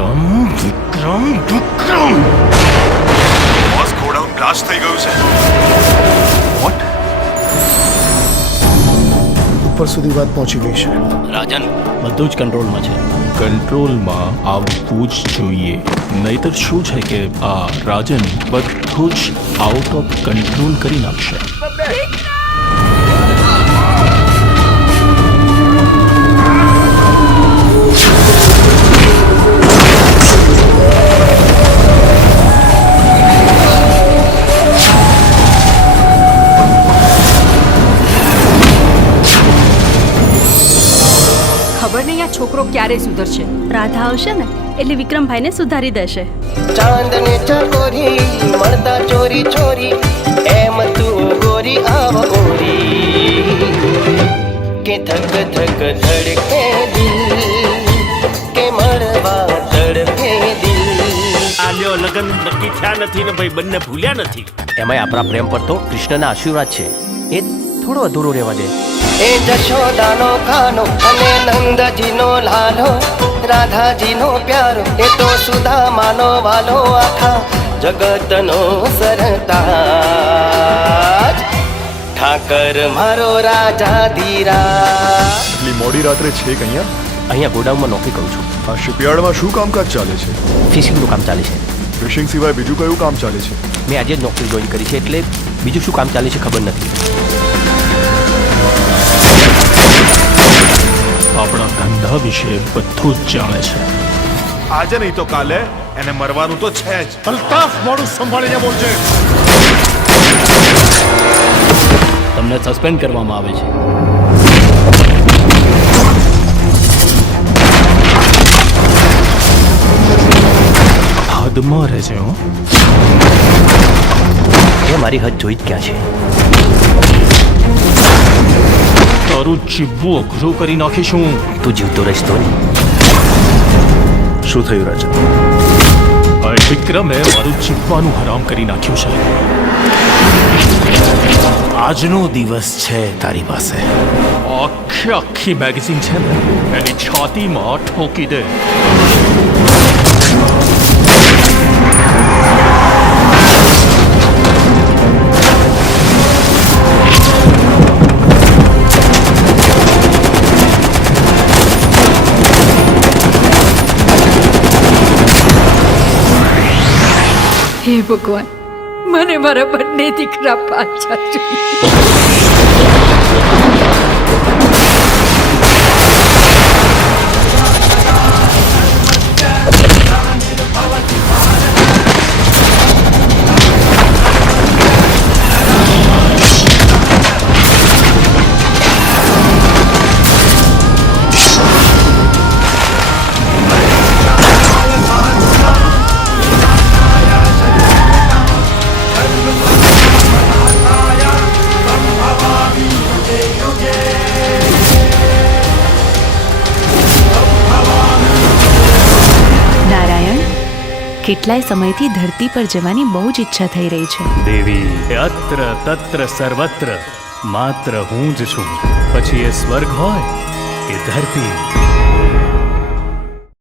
Vikram Vikram Vikram boss godown blast થઈ ગયું છે વોટ ઉપર સુધી વાત પહોંચી ગઈ છે રાજન બધું જ કંટ્રોલમાં છે કંટ્રોલમાં આવવું જ જોઈએ નહીતર શું છે કે આ રાજન બધું જ આઉટ ઓફ કંટ્રોલ કરી નાખશે ખબર નહીં આ છોકરો ક્યારે સુધરશે રાધા આવશે ને એટલે વિક્રમભાઈને સુધારી દેશે ચાંદને ચકોરી મળતા ચોરી ચોરી એમ તું ગોરી આવ ગોરી કે ધક ધક ધડકે દિલ કે મળવા તડકે દિલ આલ્યો લગન નક્કી થયા નથી ને ભાઈ બંને ભૂલ્યા નથી એમાંય આપણા પ્રેમ પર તો કૃષ્ણના આશીર્વાદ છે એ થોડો અધૂરો રહેવા દે એ જશોદાનો ખાનો અને નંદજીનો લાલો રાધાજીનો પ્યારો એ તો સુધા માનો વાલો આખા જગતનો સરતા ઠાકર મારો રાજા ધીરા એટલી મોડી રાત્રે છે અહીંયા અહીંયા ગોડાઉનમાં નોકરી કરું છું આ શિપયાર્ડમાં શું કામકાજ ચાલે છે ફિશિંગનું કામ ચાલે છે ફિશિંગ સિવાય બીજું કયું કામ ચાલે છે મેં આજે જ નોકરી જોઈન કરી છે એટલે બીજું શું કામ ચાલે છે ખબર નથી વિશે બધું જ જાણે છે આજે નહીં તો કાલે એને મરવાનું તો છે જ અલ્તાફ મોડું સંભાળીને બોલજે તમને સસ્પેન્ડ કરવામાં આવે છે હદમાં રહે હું એ મારી હદ જોઈ જ ક્યાં છે તારું જીવવું અઘરું કરી નાખીશું તું જીવતો રહીશ તો શું થયું રાજા વિક્રમે મારું જીવવાનું હરામ કરી નાખ્યું છે આજનો દિવસ છે તારી પાસે આખી આખી મેગેઝિન છે ને એની છાતીમાં ઠોકી દે હે ભગવાન મને મારા બંને દીકરા પાછા જોઈએ કેટલાય સમયથી ધરતી પર જવાની બહુ જ ઈચ્છા થઈ રહી છે દેવી અત્ર તત્ર સર્વત્ર માત્ર હું જ છું પછી એ સ્વર્ગ હોય કે ધરતી